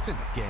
It's in the game.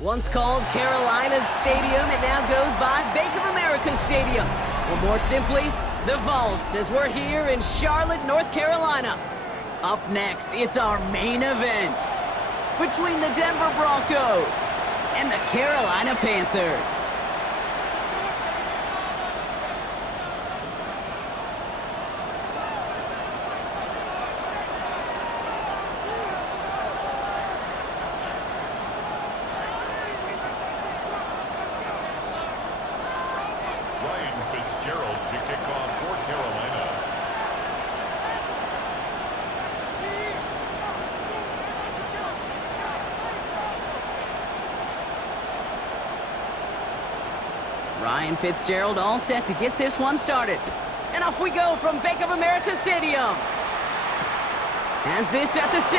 Once called Carolina's Stadium, it now goes by Bank of America Stadium. Or more simply, the Vault, as we're here in Charlotte, North Carolina. Up next, it's our main event between the Denver Broncos and the Carolina Panthers. To kick off for Carolina. Ryan Fitzgerald all set to get this one started. And off we go from Bank of America Stadium. Has this at the 6.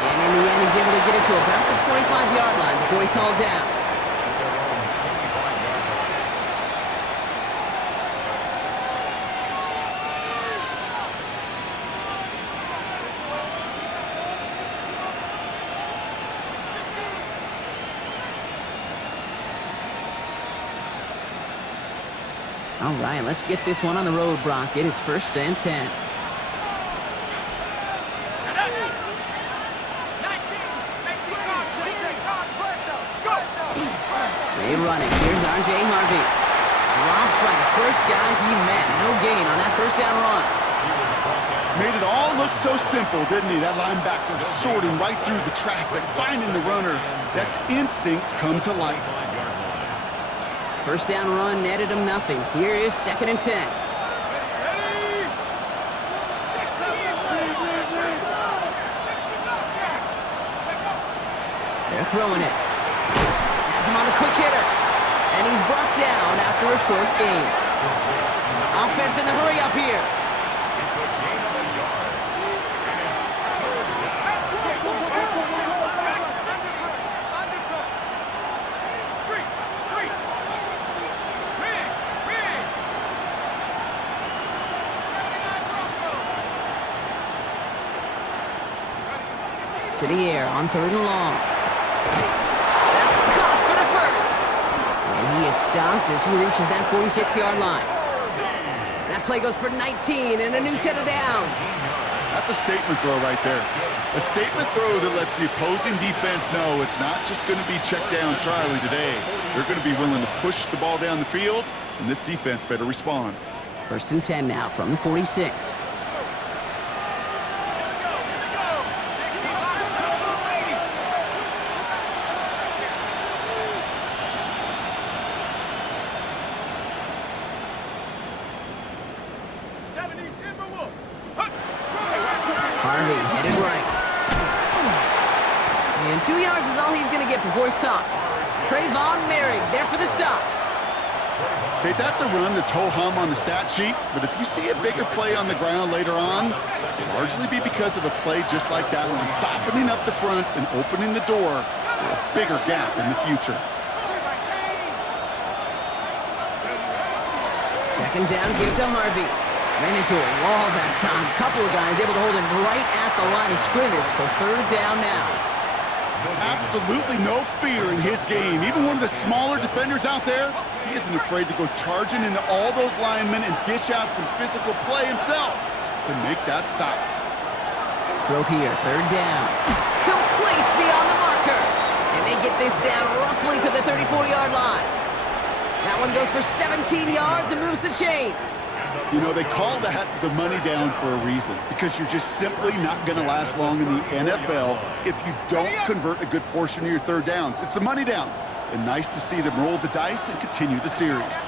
And in the end, he's able to get it to about the 25-yard line before he's hauled down. All right, let's get this one on the road, Brock. It is 1st and 10. They run it. Here's R.J. Harvey. Drops by the first guy he met. No gain on that first down run. Made it all look so simple, didn't he? That linebacker sorting right through the traffic, finding the runner. That's instincts come to life. First down run netted him nothing. Here is 2nd and 10. They're throwing it. Has him on a quick hitter. And he's brought down after a short gain. Offense in the hurry up here. It's a gain of a yard. And it's third down. To the air on 3rd and long. That's caught for the first. And he is stopped as he reaches that 46-yard line. That play goes for 19 and a new set of downs. That's a statement throw right there. A statement throw that lets the opposing defense know it's not just going to be check down Charlie today. They're going to be willing to push the ball down the field, and this defense better respond. 1st and 10 now from the 46. Harvey headed right. And 2 yards is all he's going to get before he's caught. Trayvon Merrick there for the stop. Okay, that's a run that's ho-hum on the stat sheet, but if you see a bigger play on the ground later on, it'll largely be because of a play just like that one, softening up the front and opening the door for a bigger gap in the future. 2nd down, give to Harvey. Ran into a wall that time. Couple of guys able to hold him right at the line of scrimmage, so 3rd down now. Absolutely no fear in his game. Even one of the smaller defenders out there, he isn't afraid to go charging into all those linemen and dish out some physical play himself to make that stop. Throw here, 3rd down. Complete beyond the marker. And they get this down roughly to the 34-yard line. That one goes for 17 yards and moves the chains. You know, they call that the money down for a reason, because you're just simply not going to last long in the NFL if you don't convert a good portion of your 3rd downs. It's the money down. And nice to see them roll the dice and continue the series.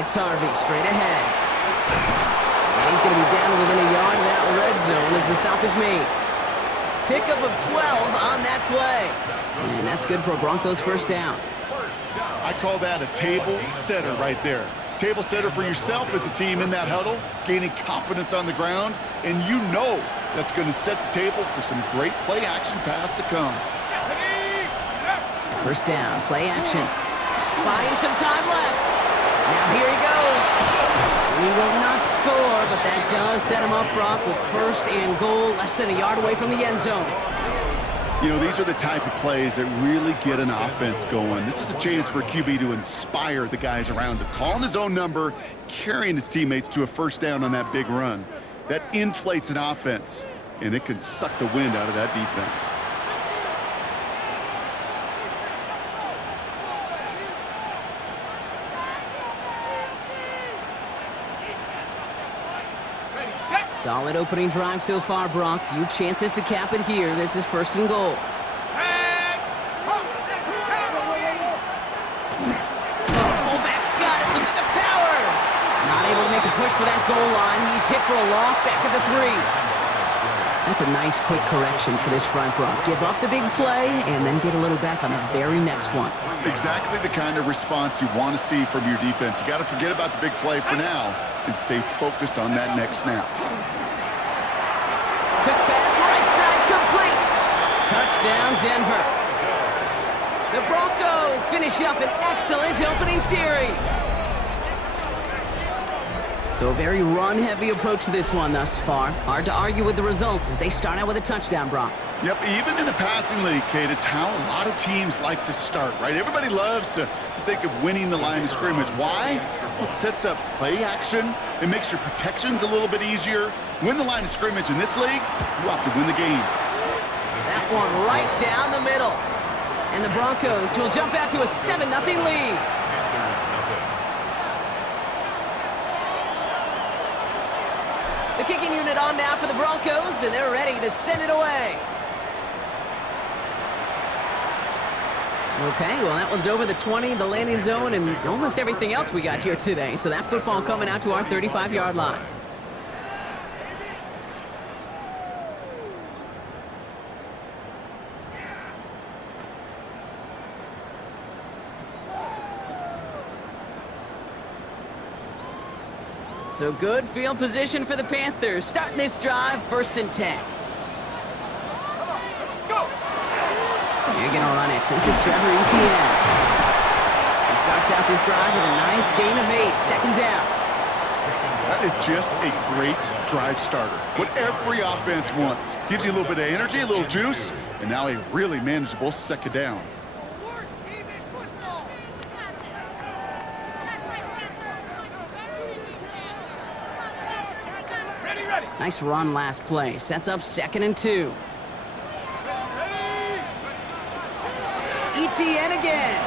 It's Harvey straight ahead. And he's going to be down within a yard of that red zone as the stop is made. Pickup of 12 on that play. And that's good for a Broncos 1st down. I call that a table setter right there. Table setter for yourself as a team in that huddle, gaining confidence on the ground, and you know that's going to set the table for some great play action pass to come. 1st down, play action. Buying some time left. Now here he goes. He will not score, but that does set him up, Brock, with 1st and goal, less than a yard away from the end zone. You know, these are the type of plays that really get an offense going. This is a chance for a QB to inspire the guys around him, calling his own number, carrying his teammates to a 1st down on that big run. That inflates an offense, and it can suck the wind out of that defense. Solid opening drive so far, Brock. Few chances to cap it here. This is 1st and goal. Fullback's got it. Look at the power. Not able to make a push for that goal line. He's hit for a loss back at the 3. That's a nice quick correction for this front, Brock. Give up the big play and then get a little back on the very next one. Exactly the kind of response you want to see from your defense. You got to forget about the big play for now and stay focused on that next snap. Quick pass, right side, complete. Touchdown, Denver. The Broncos finish up an excellent opening series. So a very run-heavy approach to this one thus far. Hard to argue with the results as they start out with a touchdown, Brock. Yep, even in a passing league, Kate, it's how a lot of teams like to start, right? Everybody loves to think of winning the line of scrimmage. Why? Well, it sets up play action. It makes your protections a little bit easier. Win the line of scrimmage in this league, you have to win the game. That one right down the middle. And the Broncos will jump out to a 7-0 lead. The kicking rooting it on now for the Broncos, and they're ready to send it away. Okay, well, that one's over the 20, the landing zone, and almost everything else we got here today. So that football coming out to our 35-yard line. So good field position for the Panthers. Starting this drive, 1st and 10. They're going to run it. This is Trevor Etienne. He starts out this drive with a nice gain of 8. 2nd down. That is just a great drive starter. What every offense wants. Gives you a little bit of energy, a little juice, and now a really manageable 2nd down. Nice run last play. Sets up 2nd and 2. Etienne again.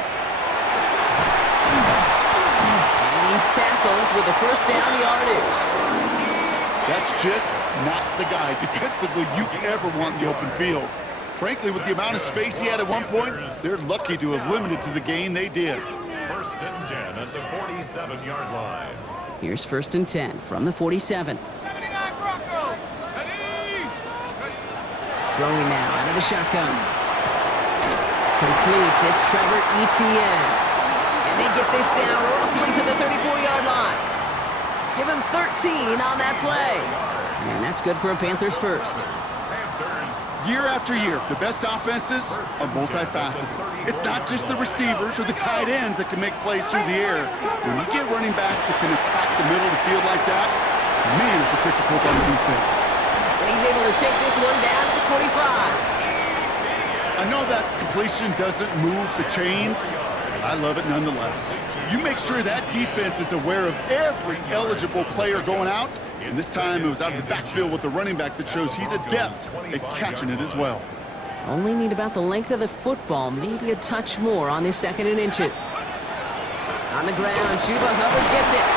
And he's tackled with the 1st down yardage. That's just not the guy defensively you ever want in the open field. Frankly, with the amount of space he had at one point, they're lucky to have limited to the gain they did. 1st and 10 at the 47-yard line. Here's 1st and 10 from the 47. Throwing now out of the shotgun. Completes. It's Trevor Etienne. And they get this down roughly to the 34-yard line. Give him 13 on that play. And that's good for a Panthers 1st. Year after year, the best offenses are multifaceted. It's not just the receivers or the tight ends that can make plays through the air. When you get running backs that can attack the middle of the field like that, man, is it difficult on defense. And he's able to take this one down to the 25. I know that completion doesn't move the chains. I love it nonetheless. You make sure that defense is aware of every eligible player going out, and this time it was out of the backfield with the running back that shows he's adept at catching it as well. Only need about the length of the football, maybe a touch more on this 2nd and inches. On the ground, Chuba Hubbard gets it.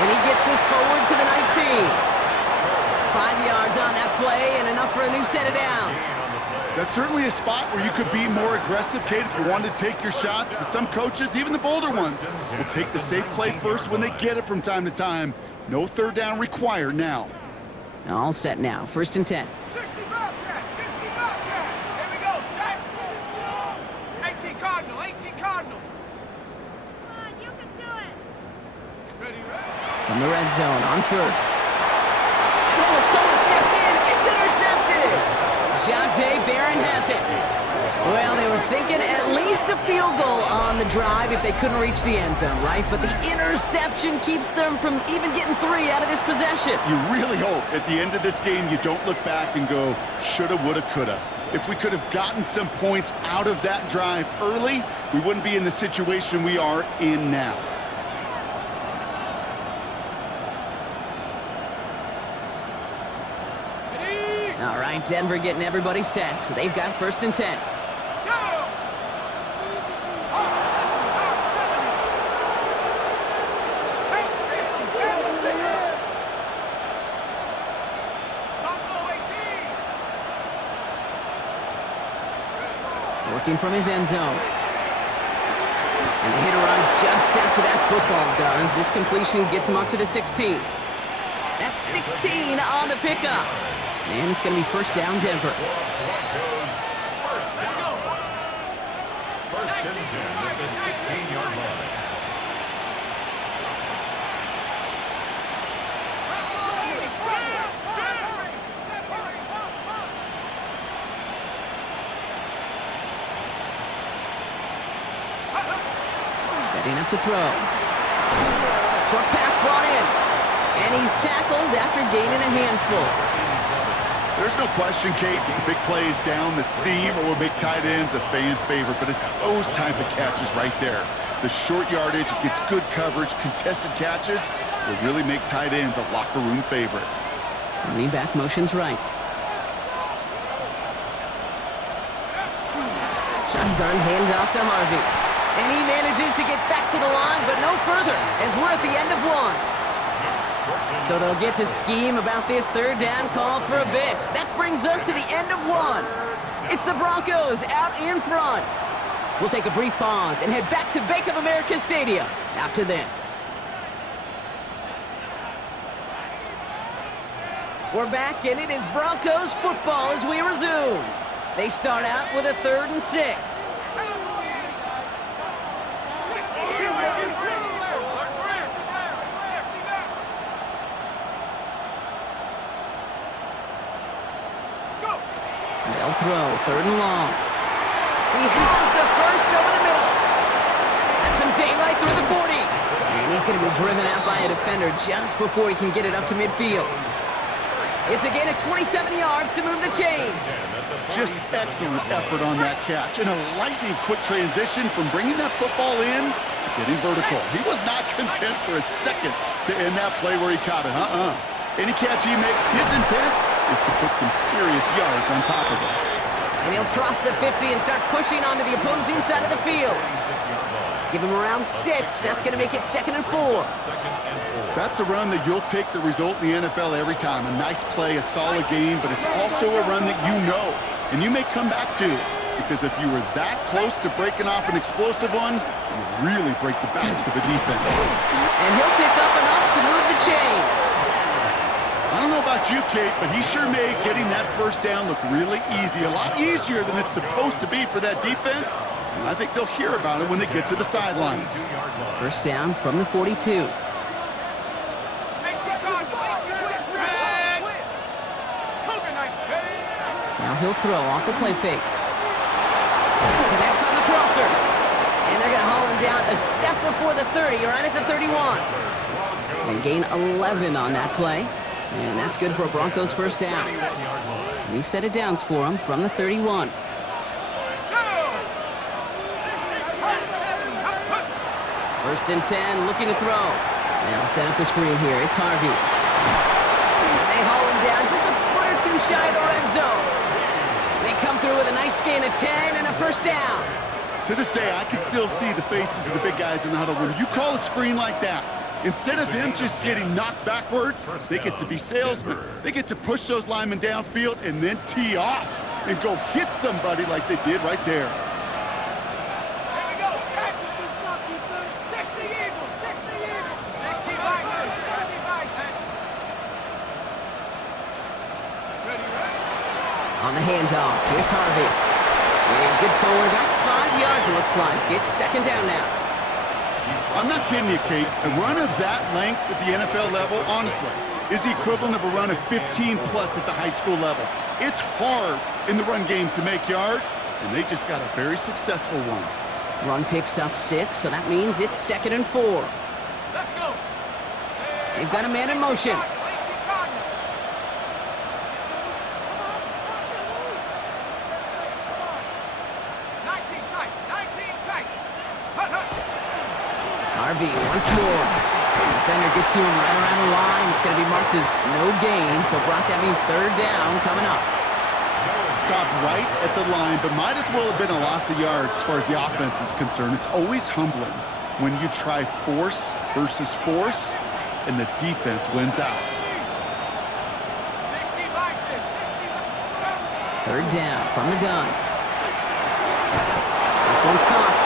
And he gets this forward to the 19. 5 yards on that play and enough for a new set of downs. That's certainly a spot where you could be more aggressive, Kate, if you wanted to take your shots. But some coaches, even the bolder ones, will take the safe play first when they get it from time to time. No 3rd down required now. All set now. 1st and 10. 60 Bobcat, 60 Bobcat. Here we go, set. 18 Cardinal, 18 Cardinal. Come on, you can do it. Ready. From the red zone on 1st. Oh, someone stepped in. It's intercepted. Jonte Barron has it. Well, they were thinking at least a field goal on the drive if they couldn't reach the end zone, right? But the interception keeps them from even getting 3 out of this possession. You really hope at the end of this game you don't look back and go, shoulda, woulda, coulda. If we could have gotten some points out of that drive early, we wouldn't be in the situation we are in now. All right, Denver getting everybody set. So they've got 1st and 10. Working from his end zone. And the hit arrives just after that football does. This completion gets him up to the 16. That's 16 on the pickup. And it's going to be 1st down, Denver. Broncos 1st down. 1st and 10 at the 16-yard line. Setting up to throw. Short pass brought in. And he's tackled after gaining a handful. There's no question, Kate, that the big plays down the seam or make tight ends a fan favorite, but it's those type of catches right there. The short yardage, it gets good coverage, contested catches will really make tight ends a locker room favorite. Running back motions right. Shotgun handoff to Harvey. And he manages to get back to the line, but no further, as we're at the end of 1. So they'll get to scheme about this third down call for a bit. That brings us to the end of one. It's the Broncos out in front. We'll take a brief pause and head back to Bank of America Stadium after this. We're back, and it is Broncos football as we resume. They start out with a 3rd and 6. They'll throw, 3rd and long. He has the first over the middle. That's some daylight through the 40. And he's going to be driven out by a defender just before he can get it up to midfield. It's again at 27 yards to move the chains. Just excellent effort on that catch. And a lightning quick transition from bringing that football in to getting vertical. He was not content for a second to end that play where he caught it. Any catch he makes, his intent is to put some serious yards on top of it. And he'll cross the 50 and start pushing onto the opposing side of the field. Give him around 6. That's going to make it 2nd and 4. That's a run that you'll take the result in the NFL every time. A nice play, a solid game, but it's also a run that you know, and you may come back to. Because if you were that close to breaking off an explosive one, you really break the backs of a defense. And he'll pick up enough to move the chains. I don't know about you, Kate, but he sure made getting that first down look really easy. A lot easier than it's supposed to be for that defense. And I think they'll hear about it when they get to the sidelines. First down from the 42. Now he'll throw off the play fake. Connects on the crosser. And they're going to haul him down a step before the 30, right at the 31. And gain 11 on that play. And that's good for a Broncos first down. New set of downs for him from the 31. First and 10, looking to throw. They'll set up the screen here. It's Harvey. And they haul him down just a foot or two shy of the red zone. They come through with a nice gain of 10 and a first down. To this day, I can still see the faces of the big guys in the huddle. When you call a screen like that, instead of them just getting knocked backwards, they get to be salesmen. They get to push those linemen downfield and then tee off and go hit somebody like they did right there. Here we go, set. 60 Eagles, 60 Eagles. 60 Bison, 60 Bison. Ready, ready? On the handoff, here's Harvey. And good forward, about 5 yards it looks like. It's 2nd down now. I'm not kidding you, Kate. A run of that length at the NFL level, honestly, is the equivalent of a run of 15-plus at the high school level. It's hard in the run game to make yards, and they just got a very successful one. Run picks up 6, so that means it's 2nd and 4. Let's go. They've got a man in motion. 18 Cardinal. Harvey once more. The defender gets to him right around the line. It's going to be marked as no gain, so Brock, that means 3rd down coming up. Stopped right at the line, but might as well have been a loss of yards as far as the offense is concerned. It's always humbling when you try force versus force, and the defense wins out. 3rd down from the gun. This one's caught.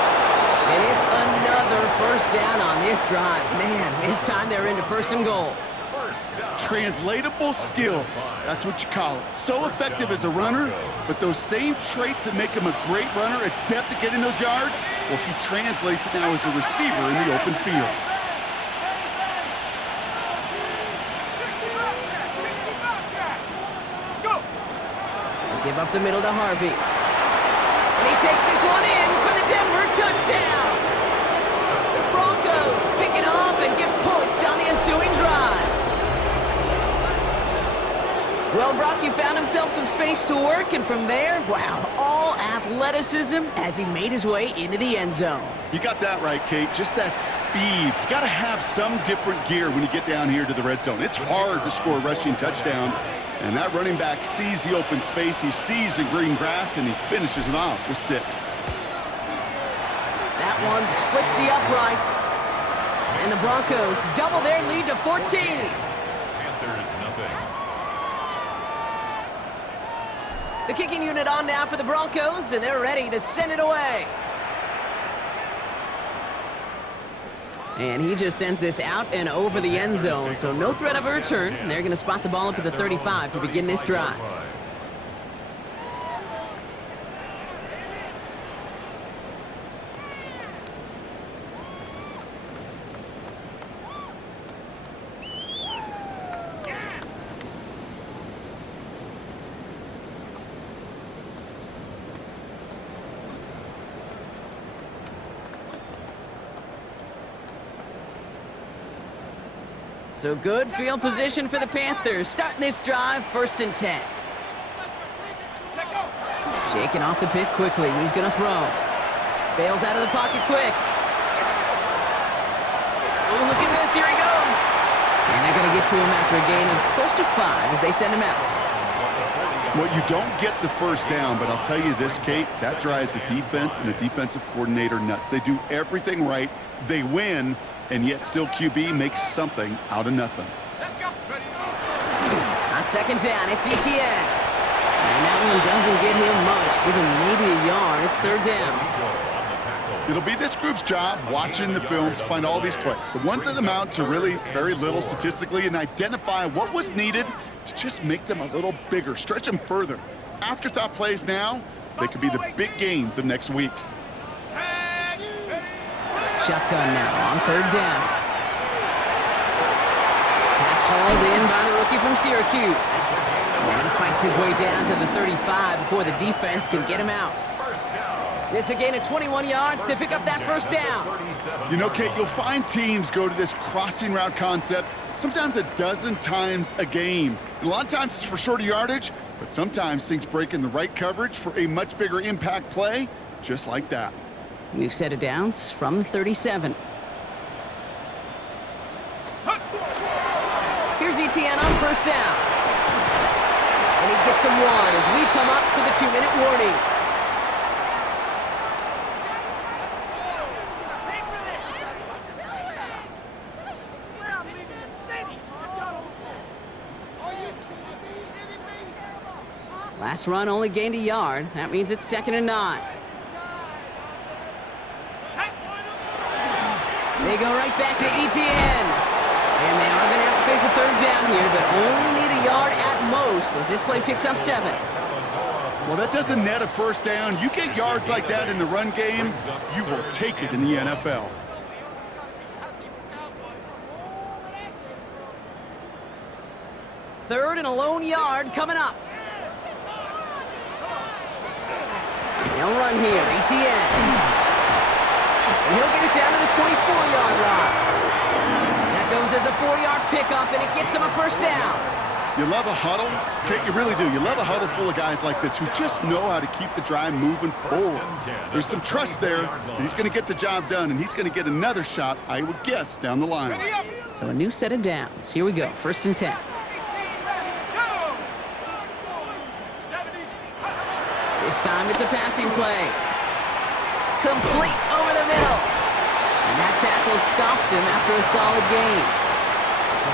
And it's another first down on this drive. Man, this time they're into 1st and goal. Translatable skills, that's what you call it. So effective as a runner, but those same traits that make him a great runner, adept at getting those yards, well, he translates it now as a receiver in the open field. 60 Bobcat, 60 Bobcat. Let's go. They'll give up the middle to Harvey. And he takes this one in for the Denver touchdown. The Broncos pick it off and get points on the ensuing drive. Well, Brock, he found himself some space to work, and from there, wow, all athleticism as he made his way into the end zone. You got that right, Kate. Just that speed. You got to have some different gear when you get down here to the red zone. It's hard to score rushing touchdowns, and that running back sees the open space, he sees the green grass, and he finishes it off with 6. That one splits the uprights, and the Broncos double their lead to 14. Panthers nothing. The kicking unit on now for the Broncos, and they're ready to send it away. And he just sends this out and over the end zone, so no threat of a return. And they're going to spot the ball up at the 35 to begin this drive. So good field position for the Panthers. Starting this drive, 1st and 10. Shaking off the pick quickly. He's going to throw. Bails out of the pocket quick. Oh, look at this. Here he goes. And they're going to get to him after a gain of close to 5 as they send him out. Well, you don't get the first down, but I'll tell you this, Kate, that drives the defense and the defensive coordinator nuts. They do everything right. They win. And yet still QB makes something out of nothing. Let's go. Ready? On 2nd down, it's Etienne. And that one doesn't get him much. Give him maybe a yard. It's 3rd down. It'll be this group's job watching the film to find all these plays. The ones that amount to really very little statistically and identify what was needed to just make them a little bigger, stretch them further. Afterthought plays now, they could be the big gains of next week. Shotgun now on 3rd down. Pass hauled in by the rookie from Syracuse. And he fights his way down to the 35 before the defense can get him out. It's a gain of 21 yards to pick up that 1st down. You know, Kate, you'll find teams go to this crossing route concept sometimes a dozen times a game. And a lot of times it's for shorter yardage, but sometimes things break in the right coverage for a much bigger impact play, just like that. New set of downs from the 37. Here's Etienne on 1st down. And he gets him 1 as we come up to the 2-minute warning. Last run only gained a yard. That means it's 2nd and 9. They go right back to Etienne. And they are going to have to face a 3rd down here, but only need a yard at most as this play picks up 7. Well, that doesn't net a 1st down. You get yards like that in the run game, you will take it in the NFL. Third and a lone yard coming up. They'll run here, Etienne. And he'll get it down to the 24-yard line. That goes as a 4-yard pickup, and it gets him a 1st down. You love a huddle? Kate, you really do. You love a huddle full of guys like this who just know how to keep the drive moving forward. There's some trust there that he's going to get the job done, and he's going to get another shot, I would guess, down the line. So a new set of downs. Here we go, 1st and 10. This time it's a passing play. Complete over the middle. And that tackle stops him after a solid gain.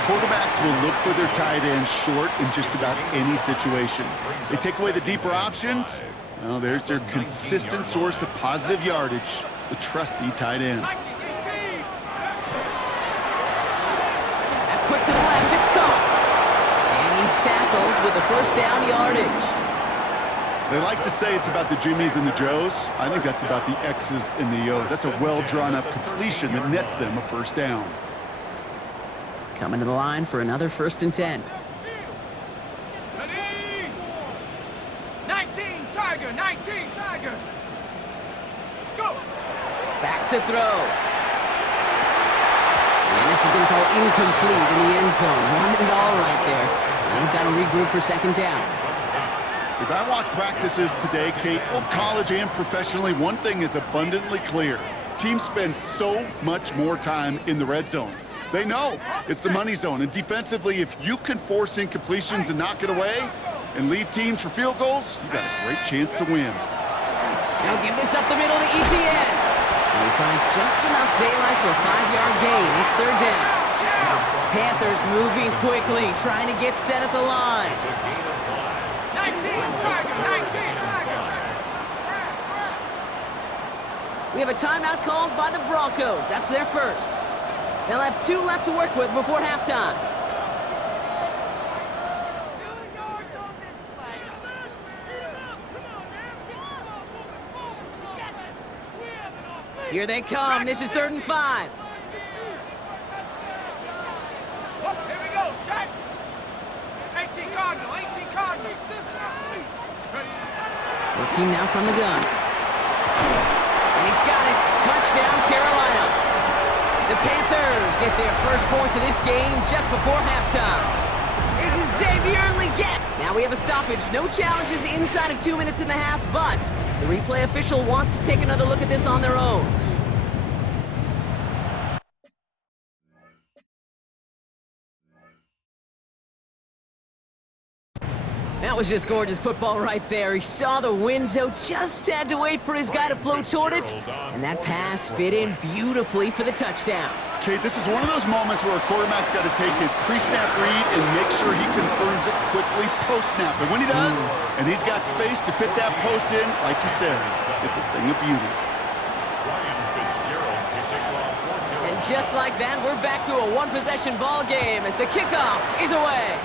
Quarterbacks will look for their tight end short in just about any situation. They take away the deeper options. Well, there's their consistent source of positive yardage, the trusty tight end. That quick to the left, it's caught. And he's tackled with the 1st down yardage. They like to say it's about the Jimmies and the Joes. I think that's about the X's and the O's. That's a well-drawn-up completion that nets them a 1st down. Coming to the line for another 1st and 10. Ready? 19, Tiger, 19, Tiger. Go. Back to throw. And this is going to fall incomplete in the end zone. Wanted it all right there. And we've got to regroup for 2nd down. As I watch practices today, Kate, both college and professionally, one thing is abundantly clear. Teams spend so much more time in the red zone. They know it's the money zone. And defensively, if you can force incompletions and knock it away and leave teams for field goals, you've got a great chance to win. Now give this up the middle to Etienne. And he finds just enough daylight for a 5-yard gain. It's 3rd down. Panthers moving quickly, trying to get set at the line. 19, Tiger, 19, Tiger. We have a timeout called by the Broncos. That's their first. They'll have 2 left to work with before halftime. 2 yards on this play. Here they come. This is 3rd and 5. Here we go, shot. 18 Cardinal, 18 Cardinal. Working now from the gun. And he's got it. Touchdown, Carolina. The Panthers get their first points of this game just before halftime. Xavier Leggett. Now we have a stoppage. No challenges inside of 2 minutes and a half, but the replay official wants to take another look at this on their own. That was just gorgeous football right there. He saw the window, just had to wait for his guy to float toward it, and that pass fit in beautifully for the touchdown. Kate, this is one of those moments where a quarterback's got to take his pre-snap read and make sure he confirms it quickly post-snap. And when he does, and he's got space to fit that post in, like you said, it's a thing of beauty. And just like that, we're back to a one-possession ball game as the kickoff is away.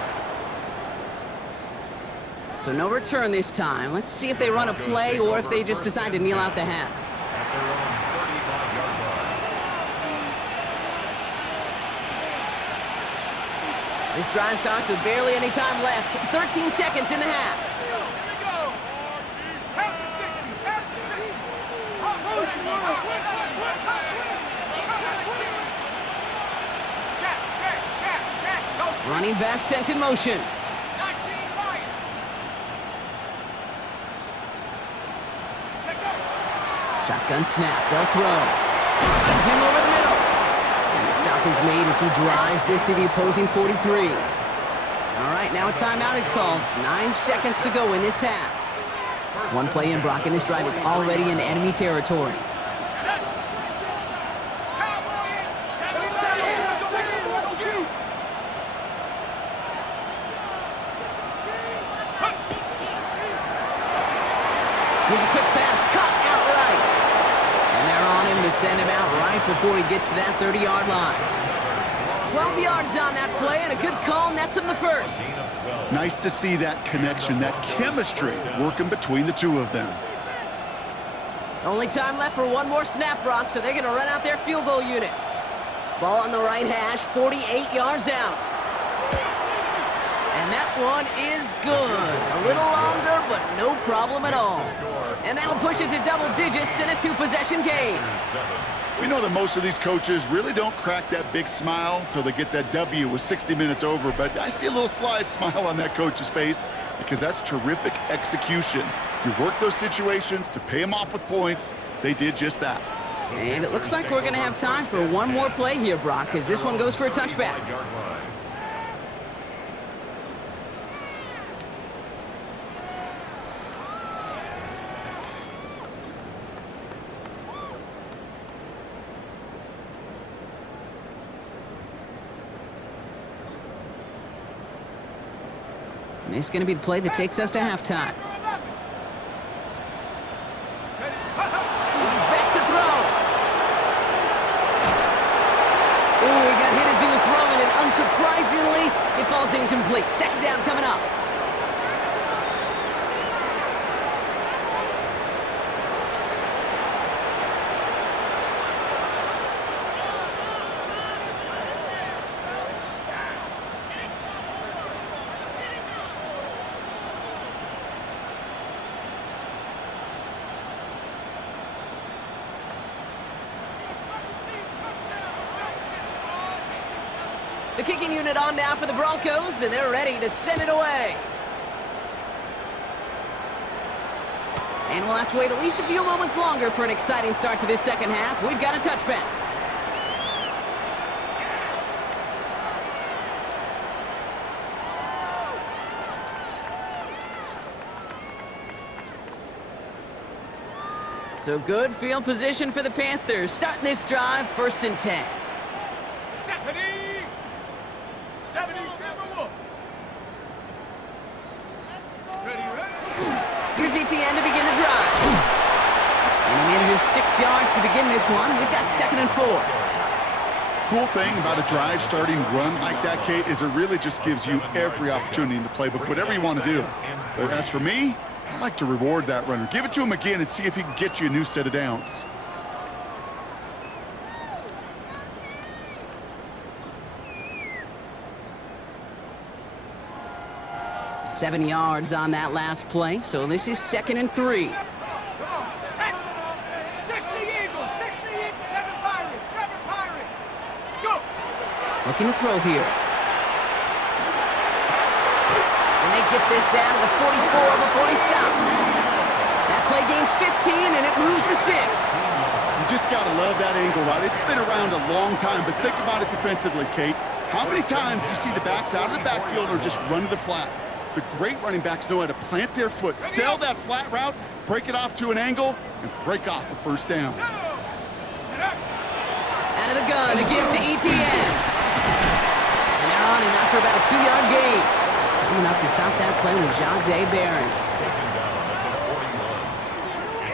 So no return this time. Let's see if they run a play or if they just decide to kneel out the half. This drive starts with barely any time left. 13 seconds in the half. Here we go. Half the 60, half the 60. Check. Go. Running back sent in motion. 19 Lion. Check out. Shotgun snap. They'll throw. Runs him over the middle. And the stop is made as he drives this to the opposing 43. All right, now a timeout is called. 9 seconds to go in this half. One play in, Brock, and this drive is already in enemy territory. Here's a quick pass, cut outright. And they're on him to send him out right before he gets to that 30-yard line. 12 yards on that play, and a good call nets him the first. Nice to see that connection, that chemistry working between the two of them. Only time left for one more snap, Brock, so they're going to run out their field goal unit. Ball on the right hash, 48 yards out. And that one is good. A little longer, but no problem at all. And that'll push it to double digits in a 2-possession game. We know that most of these coaches really don't crack that big smile until they get that W with 60 minutes over, but I see a little sly smile on that coach's face because that's terrific execution. You work those situations to pay them off with points. They did just that. And it looks like we're going to have time for one more play here, Brock, as this one goes for a touchback. And this is going to be the play that takes us to halftime. He's back to throw. Ooh, he got hit as he was throwing, and unsurprisingly, it falls incomplete. Second down coming up. The kicking unit on now for the Broncos, and they're ready to send it away. And we'll have to wait at least a few moments longer for an exciting start to this second half. We've got a touchback. So good field position for the Panthers. Starting this drive, 1st and 10. ETN to begin the drive. And he manages 6 yards to begin this one. We've got 2nd and 4. Cool thing about a drive starting run like that, Kate, is it really just gives you every opportunity in the playbook, whatever you want to do. But as for me, I like to reward that runner. Give it to him again and see if he can get you a new set of downs. Seven yards on that last play, so this is 2nd and 3. Come on, set. 60 Eagles, 60 Eagles, 7 Pirates, 7 Pirates. Let's go. Looking to throw here. And they get this down to the 44 before he stops. That play gains 15, and it moves the sticks. You just got to love that angle route. It's been around a long time, but think about it defensively, Kate. How many times do you see the backs out of the backfield or just run to the flat? The great running backs know how to plant their foot, sail that flat route, break it off to an angle, and break off a first down. Out of the gun to give to ETN. And they're on him after about a 2-yard gain. Enough to stop that play with Jade Barron. Taken down at the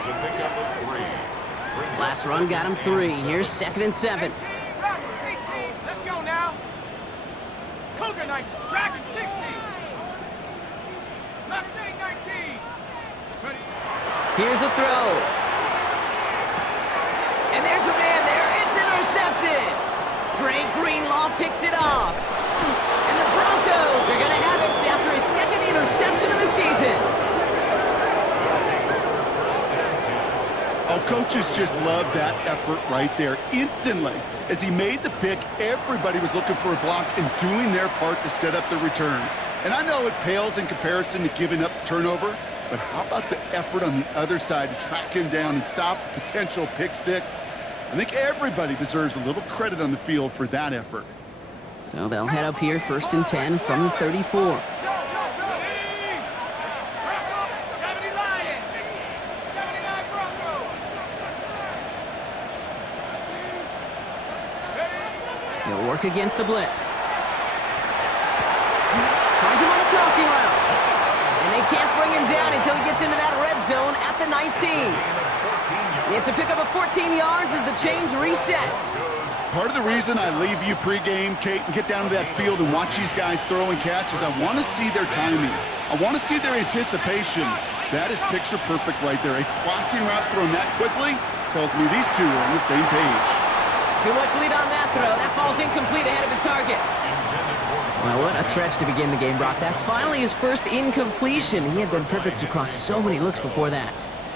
41. It's a pickup of 3. Last run got him 3. Here's 2nd and 7. 18, let's go now. Cougar 19, Dragon 60. Mustang 19. Ready. Here's a throw. And there's a man there. It's intercepted. Drake Greenlaw picks it off. And the Broncos are going to have it after his 2nd interception of the season. Oh, coaches just love that effort right there. Instantly, as he made the pick, everybody was looking for a block and doing their part to set up the return. And I know it pales in comparison to giving up the turnover, but how about the effort on the other side to track him down and stop a potential pick 6? I think everybody deserves a little credit on the field for that effort. So they'll head up here 1st and 10 from the 34. 70 Lions, 79 Broncos. He'll work against the blitz. Finds him on the crossing route. And they can't bring him down until he gets into that red zone at the 19. It's a pickup of 14 yards as the chains reset. Part of the reason I leave you pregame, Kate, and get down to that field and watch these guys throw and catch is I want to see their timing. I want to see their anticipation. That is picture perfect right there. A crossing route thrown that quickly tells me these two are on the same page. Too much lead on that throw. That falls incomplete ahead of his target. Well, what a stretch to begin the game, Brock. That finally his first incompletion. He had been perfect across so many looks before that.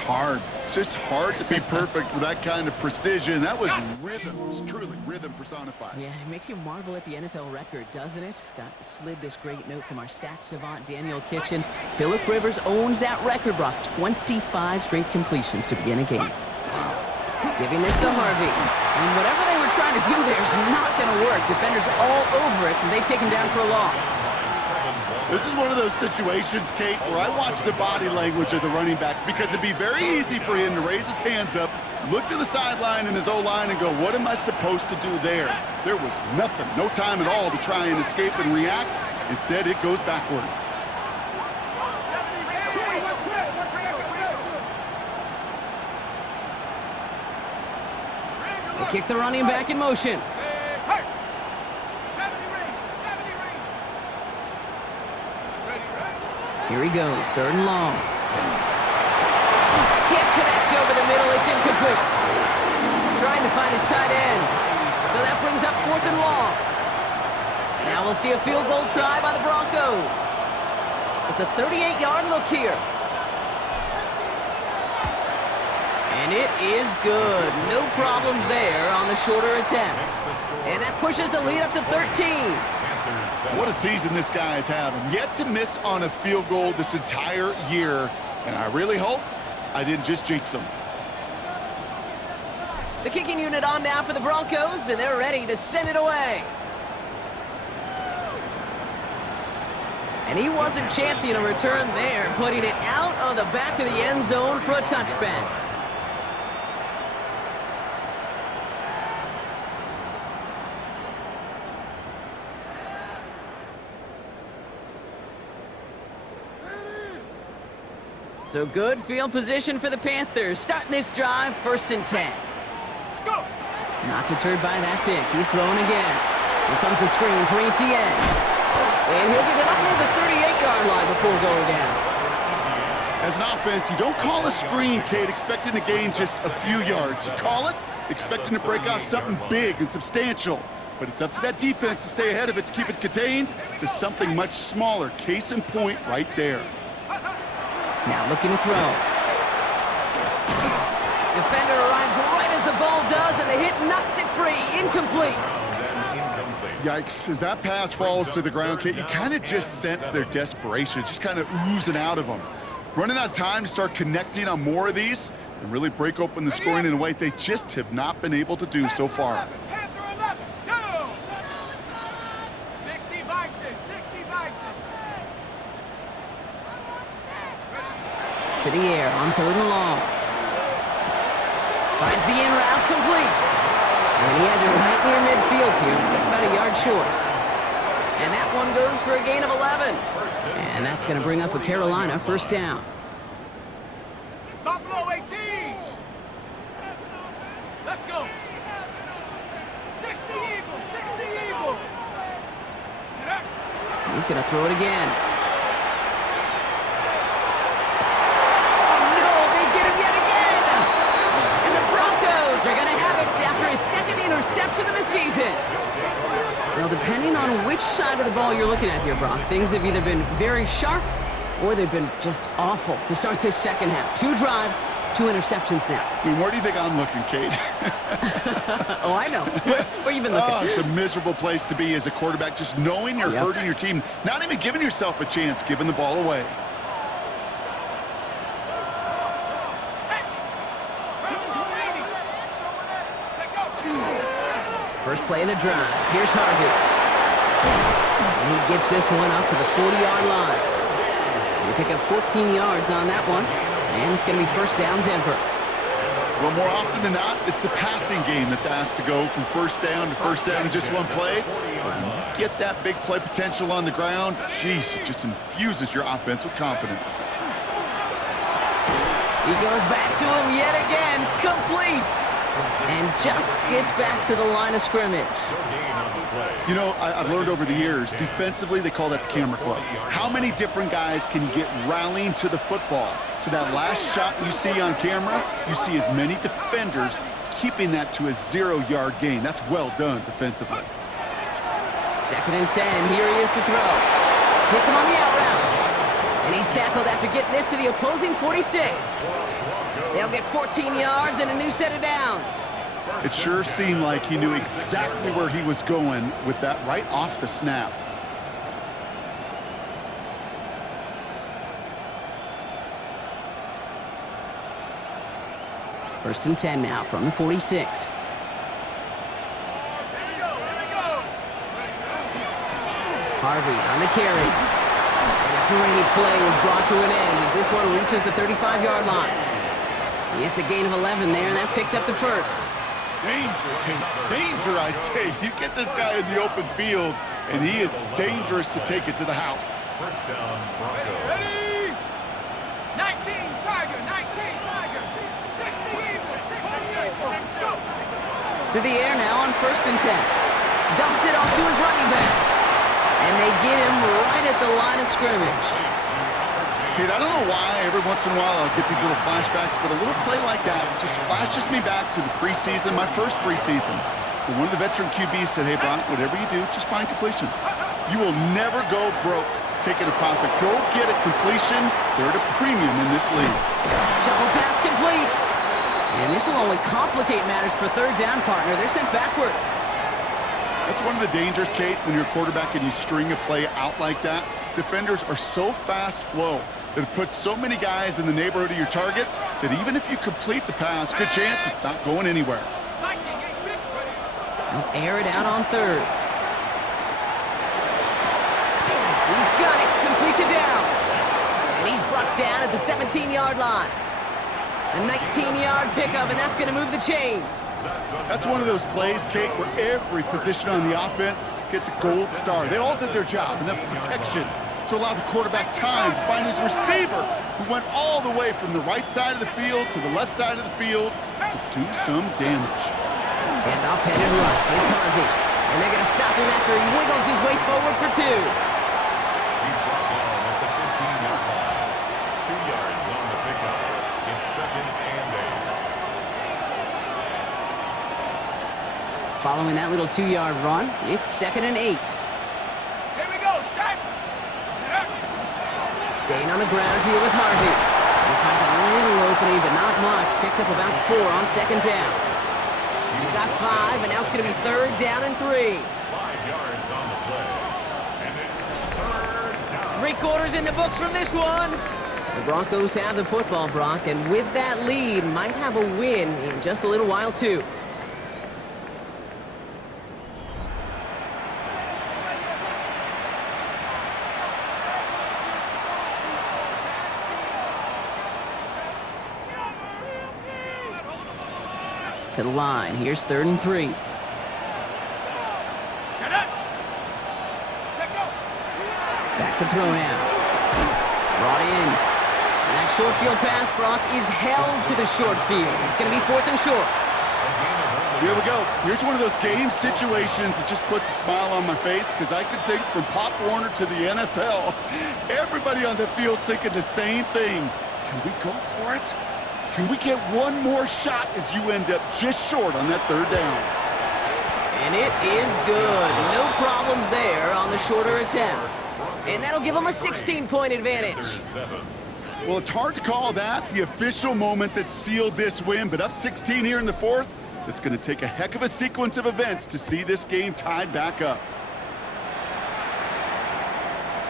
Hard. It's just hard to be perfect with that kind of precision. That was rhythm. It's truly rhythm personified. Yeah, it makes you marvel at the NFL record, doesn't it? Got slid this great note from our stats savant, Daniel Kitchen. Phillip Rivers owns that record, Brock. 25 straight completions to begin a game. Giving this to Harvey. And whatever they were trying to do there is not going to work. Defenders all over it, so they take him down for a loss. This is one of those situations, Kate, where I watch the body language of the running back because it'd be very easy for him to raise his hands up, look to the sideline in his O-line and go, what am I supposed to do there? There was nothing, no time at all to try and escape and react. Instead, it goes backwards. They kick the running back in motion. Here he goes, 3rd and long. Can't connect over the middle, it's incomplete. Trying to find his tight end. So that brings up 4th and long. Now we'll see a field goal try by the Broncos. It's a 38-yard look here. And it is good. No problems there on the shorter attempt. And that pushes the lead up to 13. What a season this guy is having. Yet to miss on a field goal this entire year. And I really hope I didn't just jinx him. The kicking unit on now for the Broncos, and they're ready to send it away. And he wasn't chancing a return there, putting it out on the back of the end zone for a touchback. So good field position for the Panthers. Starting this drive, 1st and 10. Let's go. Not deterred by that pick. He's throwing again. Here comes the screen for Etienne. And he'll get it up near the 38-yard line before going down. As an offense, you don't call a screen, Kate, expecting to gain just a few yards. You call it expecting to break off something big and substantial. But it's up to that defense to stay ahead of it, to keep it contained to something much smaller. Case in point right there. Now looking to throw. Defender arrives right as the ball does, and the hit knocks it free. Incomplete. Yikes, as that pass falls to the ground, Kate, you kind of just sense their desperation, just kind of oozing out of them. Running out of time to start connecting on more of these and really break open the scoring in a way they just have not been able to do so far. Panther 11, go! 60 Bison, 60 Bison. To the air on 3rd and long. Finds the in route complete. And he has it right near midfield here. It's about a yard short. And that one goes for a gain of 11. And that's going to bring up a Carolina 1st down. Buffalo 18. Let's go. 60 Eagles, 60 Eagles. He's going to throw it again. Are going to have it after his 2nd interception of the season. Well, depending on which side of the ball you're looking at here, Brock, things have either been very sharp or they've been just awful to start this 2nd half. 2 drives, 2 interceptions now. I mean, where do you think I'm looking, Kate? Oh, I know. Where you been looking? Oh, it's a miserable place to be as a quarterback, just knowing you're hurting your team, not even giving yourself a chance, giving the ball away. First play of the drive. Here's Harvey. And he gets this one up to the 40-yard line. They pick up 14 yards on that one. And it's going to be 1st down Denver. Well, more often than not, it's the passing game that's asked to go from 1st down to 1st down in just one play. But when you get that big play potential on the ground, geez, it just infuses your offense with confidence. He goes back to him yet again. Complete. And just gets back to the line of scrimmage. You know, I've learned over the years, defensively, they call that the camera club. How many different guys can you get rallying to the football? So that last shot you see on camera, you see as many defenders keeping that to a 0-yard gain. That's well done defensively. 2nd and 10. Here he is to throw. Hits him on the out route. And he's tackled after getting this to the opposing 46. They'll get 14 yards and a new set of downs. It sure seemed like he knew exactly where he was going with that right off the snap. First and 10 now from the 46. Harvey on the carry. And a great play is brought to an end as this one reaches the 35-yard line. It's a gain of 11 there, and that picks up the 1st. Danger, King. Danger, I say. You get this guy in the open field, and he is dangerous to take it to the house. 1st down, Broncos. Ready? 19 Tiger, 19 Tiger. 60 Eagles, 60 Eagles. Go. To the air now on 1st and 10. Dumps it off to his running back. And they get him right at the line of scrimmage. Kid, I don't know why every once in a while I'll get these little flashbacks, but a little play like that just flashes me back to the preseason, my first preseason. When one of the veteran QBs said, hey, Brock, whatever you do, just find completions. You will never go broke taking a profit. Go get a completion. They're at a premium in this league. Shovel pass complete. And this will only complicate matters for 3rd down, partner. They're sent backwards. That's one of the dangers, Kate, when you're a quarterback and you string a play out like that. Defenders are so fast flow that it puts so many guys in the neighborhood of your targets that even if you complete the pass, good chance it's not going anywhere. They'll air it out on 3rd. He's got it, complete to Downs. And he's brought down at the 17-yard line. A 19-yard pickup, and that's going to move the chains. That's one of those plays, Kate, where every position on the offense gets a gold star. They all did their job, enough protection. to allow the quarterback time to find his receiver, who went all the way from the right side of the field to the left side of the field to do some damage. Handoff headed right. It's Harvey. And they're going to stop him after he wiggles his way forward for 2. He's brought down at the 15-yard line. 2 yards on the pickup. It's 2nd and 8. Following that little 2-yard run, it's 2nd and 8. Here we go, set. Staying on the ground here with Harvey. He finds a little opening, but not much. Picked up about 4 on 2nd down. He got 5, and now it's going to be 3rd down and 3. 5 yards on the play. And it's 3rd down. 3 quarters in the books from this one. The Broncos have the football, Brock, and with that lead, might have a win in just a little while, too. To the line. Here's 3rd and 3. Shut up. Check go. Back to throw now. Brought in. And that short field pass, Brock, is held to the short field. It's going to be 4th and short. Here we go. Here's one of those game situations that just puts a smile on my face, because I can think from Pop Warner to the NFL, everybody on the field thinking the same thing. Can we go for it? Can we get one more shot as you end up just short on that 3rd down? And it is good. No problems there on the shorter attempt. And that'll give them a 16-point advantage. Well, it's hard to call that the official moment that sealed this win, but up 16 here in the 4th, it's going to take a heck of a sequence of events to see this game tied back up.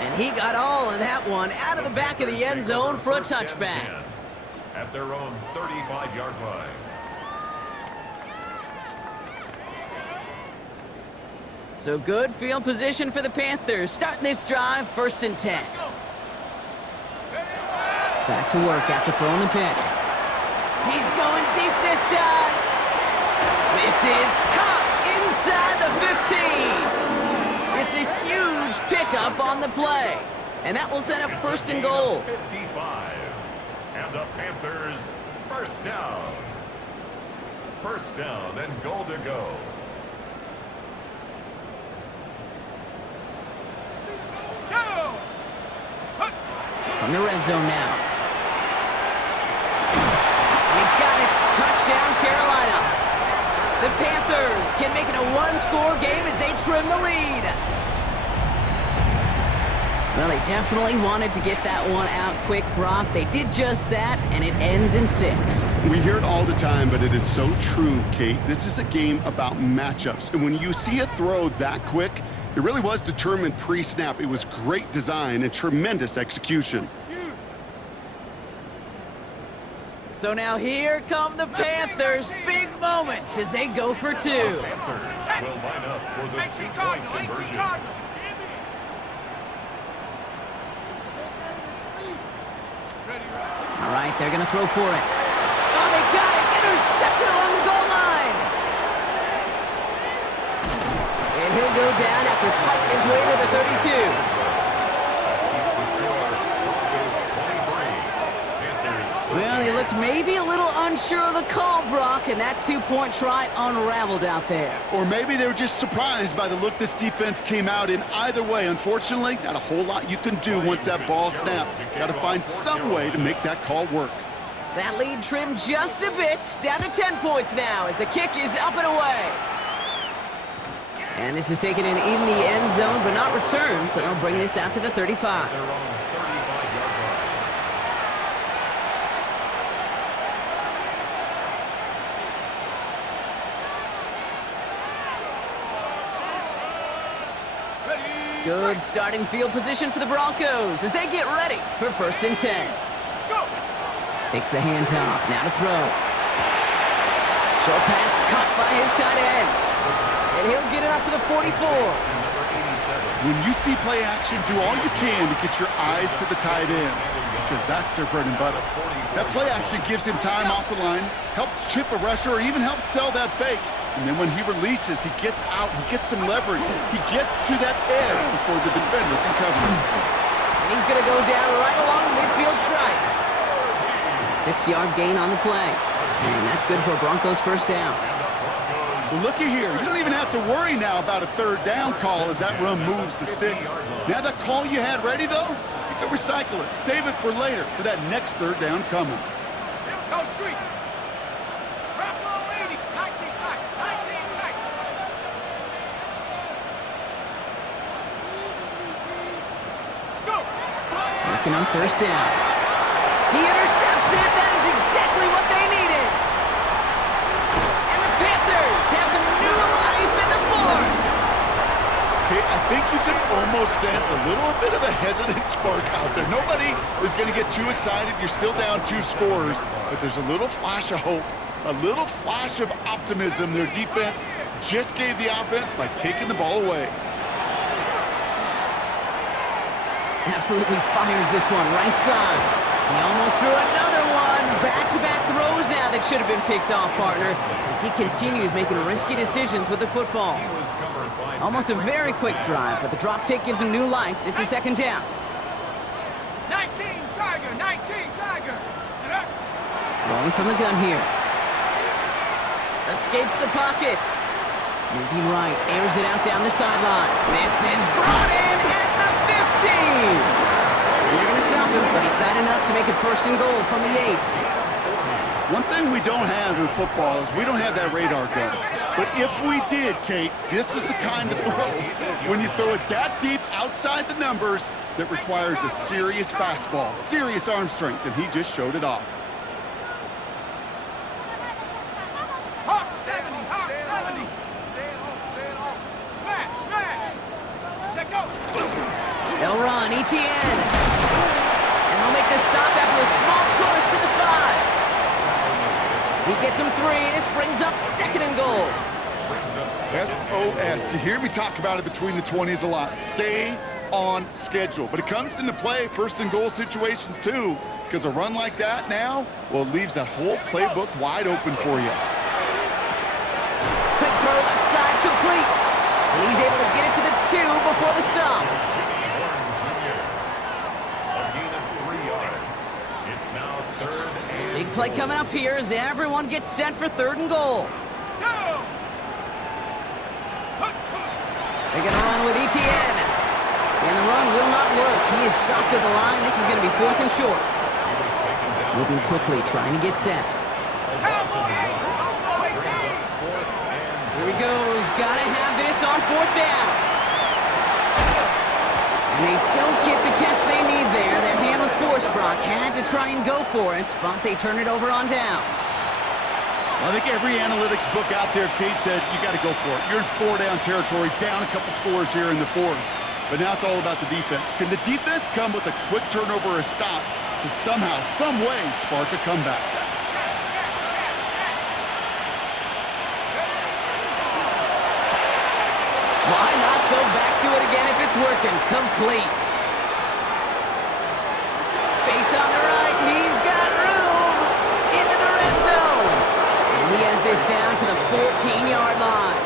And he got all of that one out of the back of the end zone for a touchback. At their own 35-yard line. So good field position for the Panthers. Starting this drive, 1st and 10. Back to work after throwing the pick. He's going deep this time. This is caught inside the 15. It's a huge pickup on the play. And that will set up 1st and goal. 55. And the Panthers, 1st down. 1st down and goal to go. Go. From the red zone now. And he's got it. Touchdown, Carolina. The Panthers can make it a 1-score game as they trim the lead. Well, they definitely wanted to get that one out quick, Brock. They did just that, and it ends in 6. We hear it all the time, but it is so true, Kate. This is a game about matchups. And when you see a throw that quick, it really was determined pre-snap. It was great design and tremendous execution. So now here come the Panthers. Big moments as they go for 2. Panthers will line up for the 2-point conversion. All right, they're going to throw for it. Oh, they got it. Intercepted along the goal line. And he'll go down after fighting his way to the 32. Well, he looked maybe a little unsure of the call, Brock, and that 2-point try unraveled out there. Or maybe they were just surprised by the look this defense came out in. Either way, unfortunately, not a whole lot you can do once that ball snapped. Got to find some way to make that call work. That lead trimmed just a bit, down to 10 points now as the kick is up and away. And this is taken in the end zone, but not returned, so they'll bring this out to the 35. Good starting field position for the Broncos as they get ready for 1st and 10. Takes the handoff, now to throw. Short pass caught by his tight end. And he'll get it up to the 44. When you see play action, do all you can to get your eyes to the tight end, because that's their bread and butter. That play action gives him time off the line, helps chip a rusher, or even helps sell that fake. And then when he releases, he gets out, he gets some leverage. He gets to that edge before the defender can cover him. And he's going to go down right along the midfield stripe. 6-yard gain on the play. And that's good for a Broncos first down. Well, looky here. You don't even have to worry now about a third down call as that run moves the sticks. Now that call you had ready, though, you can recycle it. Save it for later for that next third down coming. Go street. Wrap low 80. 19 tight. 19 tight. Let's go. Working on first down. He intercepts it. That is exactly what they needed. And the Panthers have some new life in the fourth. Okay, I think you can almost sense a little bit of a hesitant spark out there. Nobody is going to get too excited. You're still down 2 scores, but there's a little flash of hope, a little flash of optimism. Their defense just gave the offense by taking the ball away. Absolutely fires this one right side. He almost threw another one. Back-to-back throws now that should have been picked off, partner, as he continues making risky decisions with the football. Almost a very quick drive, but the drop kick gives him new life. This is second down. 19 Tiger. 19 Tiger. Throwing from the gun here. Escapes the pocket. Moving right, airs it out down the sideline. This is brought in at the 15. And they're going to stop him, but he got enough to make it first and goal from the 8. One thing we don't have in football is we don't have that radar gun. But if we did, Kate, this is the kind of throw when you throw it that deep outside the numbers that requires a serious fastball, serious arm strength, and he just showed it off. Hawk 70. Hawk 70. Smash. Smash. Check go. They'll run, ETN. And they'll make the stop after a small push to the 5. He gets him 3, and this brings up second and goal. SOS. You hear me talk about it between the 20s a lot. Stay on schedule. But it comes into play first and goal situations too, because a run like that now, well, it leaves that whole playbook wide open for you. Quick throw left side, complete. And he's able to get it to the 2 before the stop. Big play coming up here as everyone gets set for third and goal. They're going to run with ETN. And the run will not work. He is stopped at the line. This is going to be 4th and short. Moving quickly, trying to get set. Here he goes. Got to have this on 4th down. And they don't get the catch they need there. Their hand was forced, Brock. Had to try and go for it, but they turn it over on downs. I think every analytics book out there, Kate, said you got to go for it. You're in 4-down territory, down a couple scores here in the 4th. But now it's all about the defense. Can the defense come with a quick turnover or a stop to somehow, some way, spark a comeback? Why not go back to it again if it's working? Complete. Space on the right. He's got room. Into the red zone. And he has this down to the 14-yard line.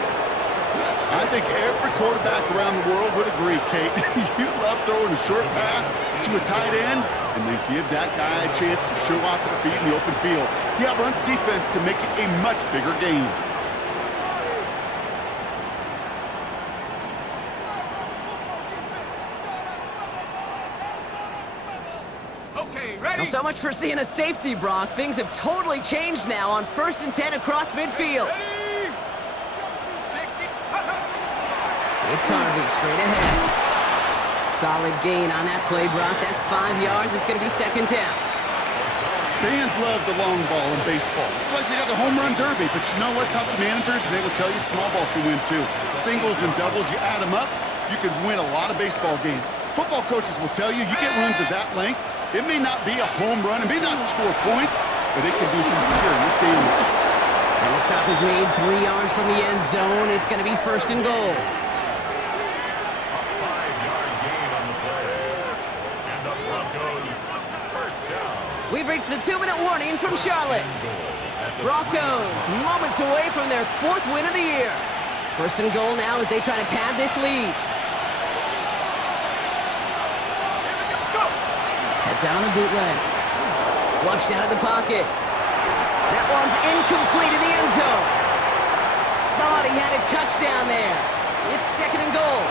I think every quarterback around the world would agree, Kate. You love throwing a short pass to a tight end and then give that guy a chance to show off his speed in the open field. He outruns defense to make it a much bigger gain. Well, so much for seeing a safety, Brock. Things have totally changed now on 1st and 10 across midfield. It's Harvey straight ahead. Solid gain on that play, Brock. That's 5 yards. It's going to be second down. Fans love the long ball in baseball. It's like they got the home run derby, but you know what? Talk to managers, and they will tell you small ball can win too. Singles and doubles, you add them up, you could win a lot of baseball games. Football coaches will tell you get runs of that length. It may not be a home run, it may not score points, but it can do some serious damage. And the stop is made 3 yards from the end zone. It's going to be first and goal. A 5-yard gain on the play. And the Broncos first down. We've reached the 2-minute warning from Charlotte. Broncos moments away from their 4th win of the year. First and goal now as they try to pad this lead. Go! down a bootleg. Flushed out of the pocket. That one's incomplete in the end zone. Thought he had a touchdown there. It's 2nd and goal.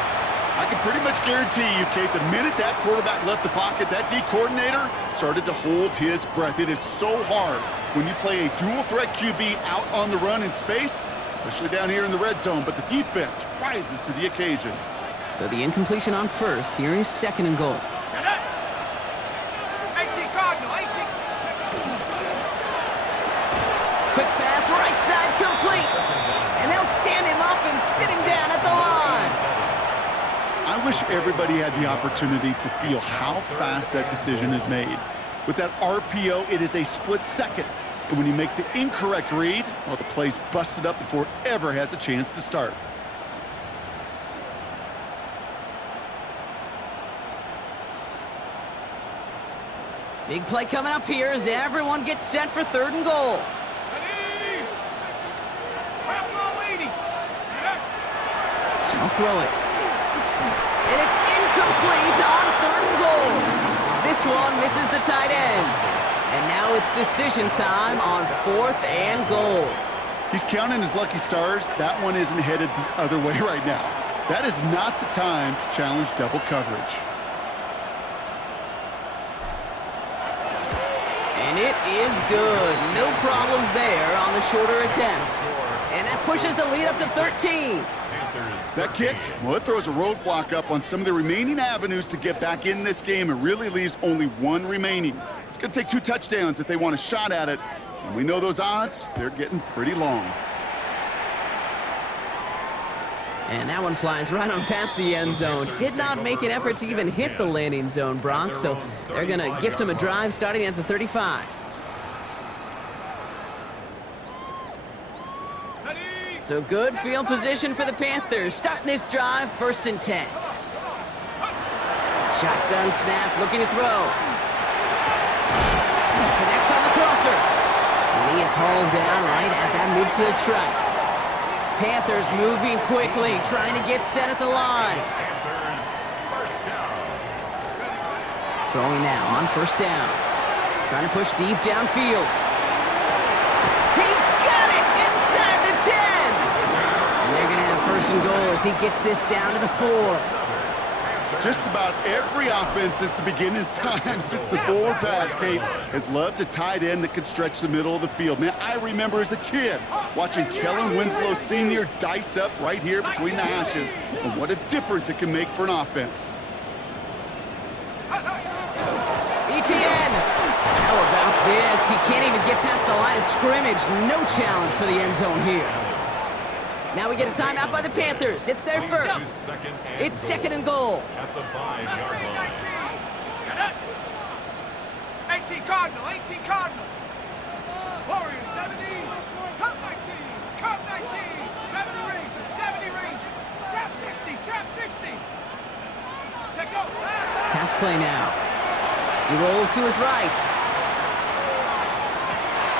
I can pretty much guarantee you, Kate, the minute that quarterback left the pocket, that D coordinator started to hold his breath. It is so hard when you play a dual-threat QB out on the run in space, especially down here in the red zone, but the defense rises to the occasion. So the incompletion on first. Here is 2nd and goal. 18 Cardinal, 18. Quick pass, right side, complete. And they'll stand him up and sit him down at the line. I wish everybody had the opportunity to feel how fast that decision is made. With that RPO, it is a split second. And when you make the incorrect read, well, the play's busted up before it ever has a chance to start. Big play coming up here as everyone gets set for 3rd and goal. Ready? Pablo leading. I'll throw it. And it's incomplete on 3rd and goal. This one misses the tight end. And now it's decision time on 4th and goal. He's counting his lucky stars. That one isn't headed the other way right now. That is not the time to challenge double coverage. And it is good. No problems there on the shorter attempt. And that pushes the lead up to 13. That kick, well, it throws a roadblock up on some of the remaining avenues to get back in this game and really leaves only one remaining. It's going to take 2 touchdowns if they want a shot at it. And we know those odds, they're getting pretty long. And that one flies right on past the end zone. Did not make an effort to even hit the landing zone, Bronx, so they're going to gift him a drive starting at the 35. So good field position for the Panthers. Starting this drive, 1st and 10. Shotgun snap, looking to throw. Connects on the crosser. And he is hauled down right at that midfield stripe. Panthers moving quickly, trying to get set at the line. Throwing now on 1st down. Trying to push deep downfield. He's got it inside the 10. And they're going to have 1st and goal as he gets this down to the 4. Just about every offense since the beginning of time, since the forward pass, Kate, has loved a tight end that can stretch the middle of the field. Man, I remember as a kid watching Kellen Winslow Sr. dice up right here between the hashes, and what a difference it can make for an offense. ETN! How about this? He can't even get past the line of scrimmage. No challenge for the end zone here. Now we get a timeout by the Panthers. It's their first. It's 2nd and goal. At the 5-yard line. 18 Cardinal, 18 Cardinal. Warriors 70. Cup 19, Cup 19. 70 Ranger, 70 Ranger. Trap 60, Trap 60. Take go. Pass play now. He rolls to his right.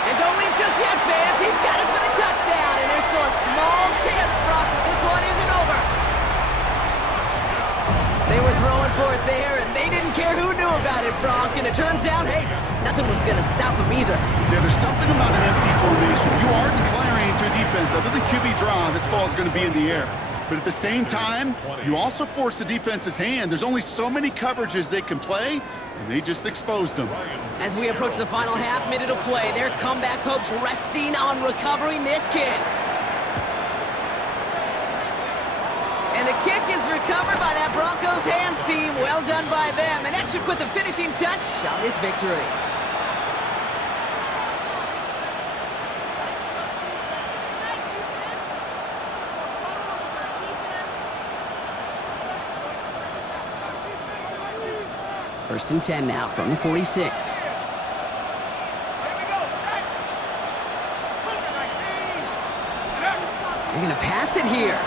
And don't leave just yet, fans. He's got it for the touchdown. And there's still a small chance, Brock, that this one isn't over. They were throwing for it there, and they didn't care who knew about it, Brock. And it turns out, hey, nothing was going to stop him either. Yeah, there's something about an empty formation. You are declaring to a defense, other than QB draw, this ball is going to be in the air. But at the same time, you also force the defense's hand. There's only so many coverages they can play, and they just exposed them. As we approach the final half minute of play, their comeback hopes resting on recovering this kick. And the kick is recovered by that Broncos hands team. Well done by them, and that should put the finishing touch on this victory. First and 10 now from the 46. Here we go, set. Booker 19. They're going to pass it here.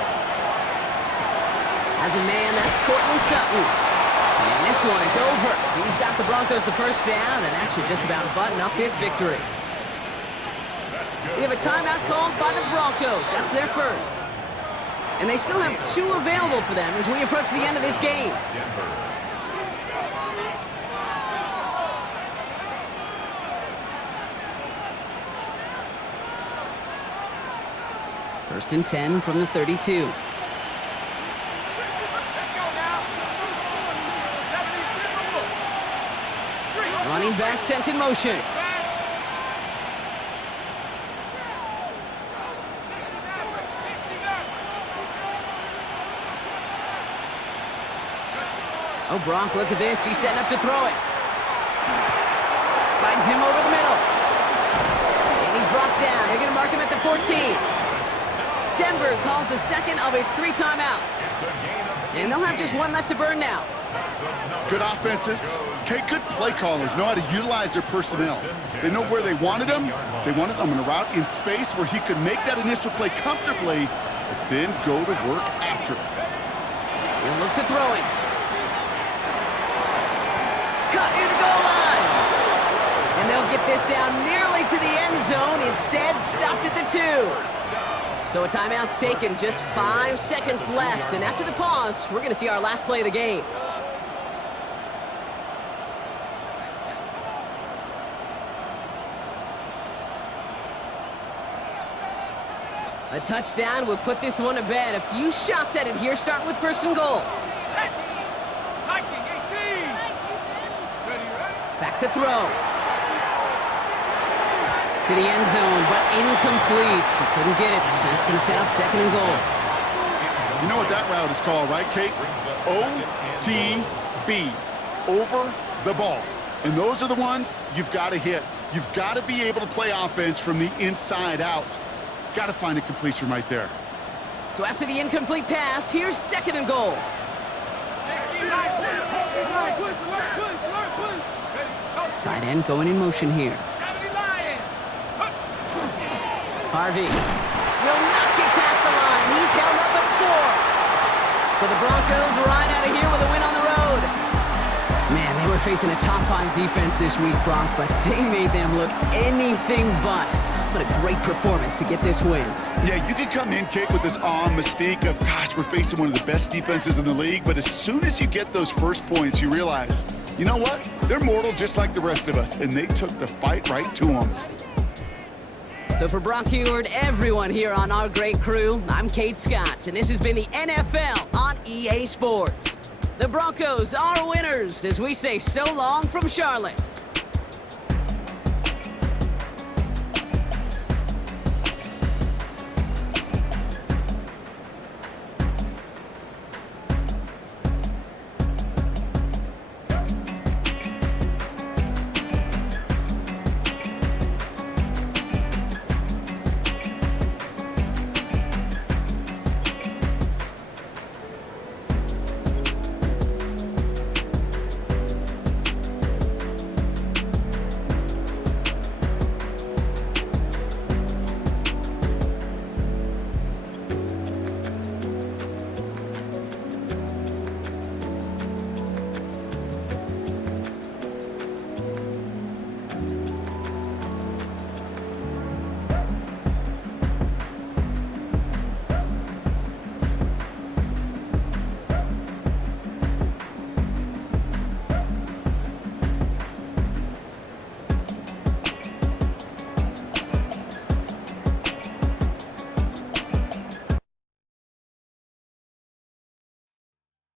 As a man, that's Cortland Sutton. And this one is over. He's got the Broncos the first down, and that should just about button up this victory. We have a timeout called by the Broncos. That's their first. And they still have 2 available for them as we approach the end of this game. First and 10 from the 32. 60, let's go now. 72. Street. Running back sent in motion. Smash. 69. Oh, Bronk, look at this. He's setting up to throw it. Finds him over the middle. And he's brought down. They're going to mark him at the 14. Denver calls the second of its 3 timeouts. And they'll have just one left to burn now. Good offenses. Okay, good play callers know how to utilize their personnel. They know where they wanted him. They wanted him in a route in space where he could make that initial play comfortably, but then go to work after it. He'll look to throw it. Cut near the goal line. And they'll get this down nearly to the end zone. Instead, stopped at the 2. So a timeout's taken, just 5 seconds left. And after the pause, we're going to see our last play of the game. A touchdown will put this one to bed. A few shots at it here, starting with first and goal. Set. Hiking 18. Ready, ready. Back to throw. To the end zone, but incomplete. Couldn't get it. That's going to set up second and goal. You know what that route is called, right, Kate? OTB, over the ball. And those are the ones you've got to hit. You've got to be able to play offense from the inside out. Got to find a completion right there. So after the incomplete pass, here's second and goal. 69. Tight end going in motion here. 70 Lions. Harvey will not get past the line. He's held up at 4. So the Broncos ride out of here with a win on the road. Man, they were facing a top-5 defense this week, Bronk, but they made them look anything but. What a great performance to get this win. Yeah, you can come in, Kate, with this awe and mystique of, gosh, we're facing one of the best defenses in the league, but as soon as you get those first points, you realize, you know what? They're mortal just like the rest of us, and they took the fight right to them. So for Brock Heward, everyone here on our great crew, I'm Kate Scott, and this has been the NFL on EA Sports. The Broncos are winners as we say so long from Charlotte.